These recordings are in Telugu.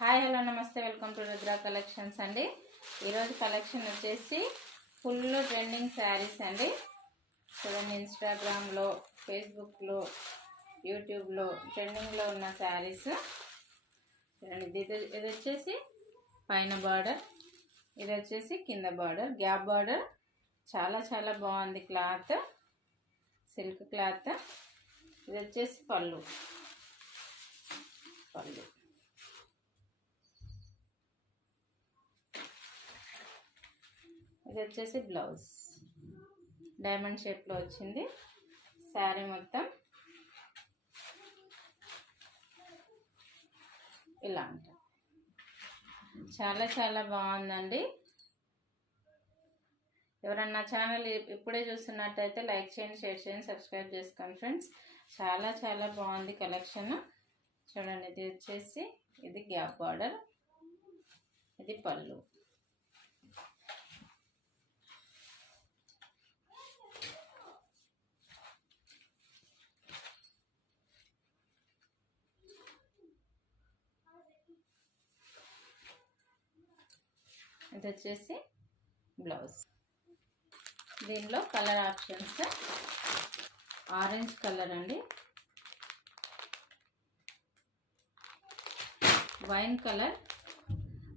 హాయ్ హలో నమస్తే వెల్కమ్ టు రుద్ర కలెక్షన్స్ అండి. ఈరోజు కలెక్షన్ వచ్చేసి ఫుల్ ట్రెండింగ్ శారీస్ అండి. చూడండి, ఇన్స్టాగ్రామ్లో, ఫేస్బుక్లో, యూట్యూబ్లో ట్రెండింగ్లో ఉన్న శారీస్ చూడండి. ఇది వచ్చేసి పైన బార్డర్, ఇది వచ్చేసి కింద బార్డర్, గ్యాప్ బార్డర్. చాలా చాలా బాగుంది క్లాత్, సిల్క్ క్లాత్. ఇది వచ్చేసి పళ్ళు, ఇది వచ్చేసి బ్లౌజ్ డైమండ్ షేప్లో వచ్చింది. శారీ మొత్తం ఇలా ఉంటుంది. చాలా చాలా బాగుందండి. ఎవరన్నా ఛానల్ ఇప్పుడే చూస్తున్నట్టయితే లైక్ చేయండి, షేర్ చేయండి, సబ్స్క్రైబ్ చేసుకోండి ఫ్రెండ్స్. చాలా చాలా బాగుంది కలెక్షన్. చూడండి, ఇది వచ్చేసి ఇది గ్యాప్ బార్డర్, ఇది పళ్ళు. ఇది వచ్చేసి బ్లౌజ్. దీనిలో కలర్ ఆప్షన్స్ ఆరెంజ్ కలర్ అండి, వైన్ కలర్,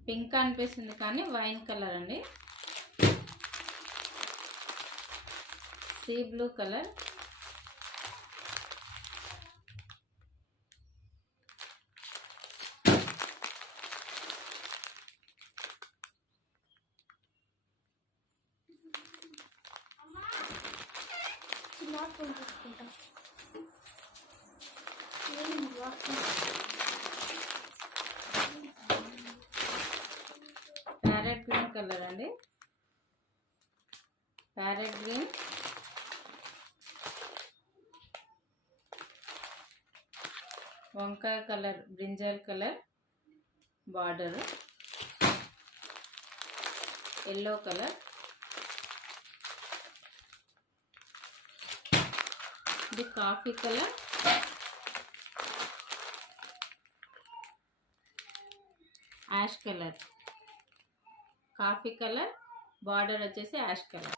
పింక్ అనిపిస్తుంది కానీ వైన్ కలర్ అండి, sea blue colour, parrot green colour అండి, ప్యారెట్ గ్రీన్, వంకాయ colour, brinjal colour border, yellow colour, ఇది coffee colour, ash colour, coffee colour border వచ్చేసి యాష్ కలర్.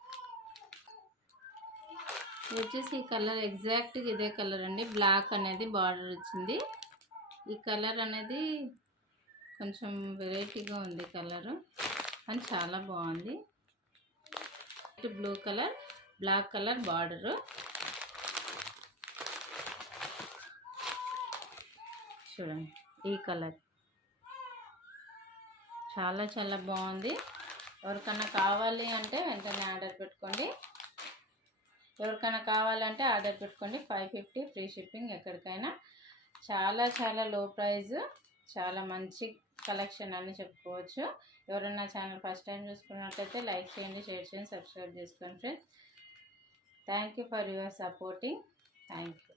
ఇది వచ్చేసి ఈ కలర్ ఎగ్జాక్ట్గా ఇదే కలర్ అండి. బ్లాక్ అనేది బార్డర్ వచ్చింది. ఈ కలర్ అనేది కొంచెం వెరైటీగా ఉంది కలరు, కానీ చాలా బాగుంది. Blue colour, black colour border. చూడండి, ఈ కలర్ చాలా చాలా బాగుంది. ఎవరికైనా కావాలి అంటే వెంటనే ఆర్డర్ పెట్టుకోండి. ఎవరికైనా కావాలంటే ఆర్డర్ పెట్టుకోండి. 550 ఫ్రీ షిప్పింగ్ ఎక్కడికైనా. చాలా చాలా లో ప్రైస్, చాలా మంచి కలెక్షన్ అని చెప్పుకోవచ్చు. ఎవరైనా ఛానల్ ఫస్ట్ టైం చూసుకున్నట్లయితే లైక్ చేయండి, షేర్ చేయండి, సబ్స్క్రైబ్ చేసుకోండి friends. Thank you for your supporting. Thank you.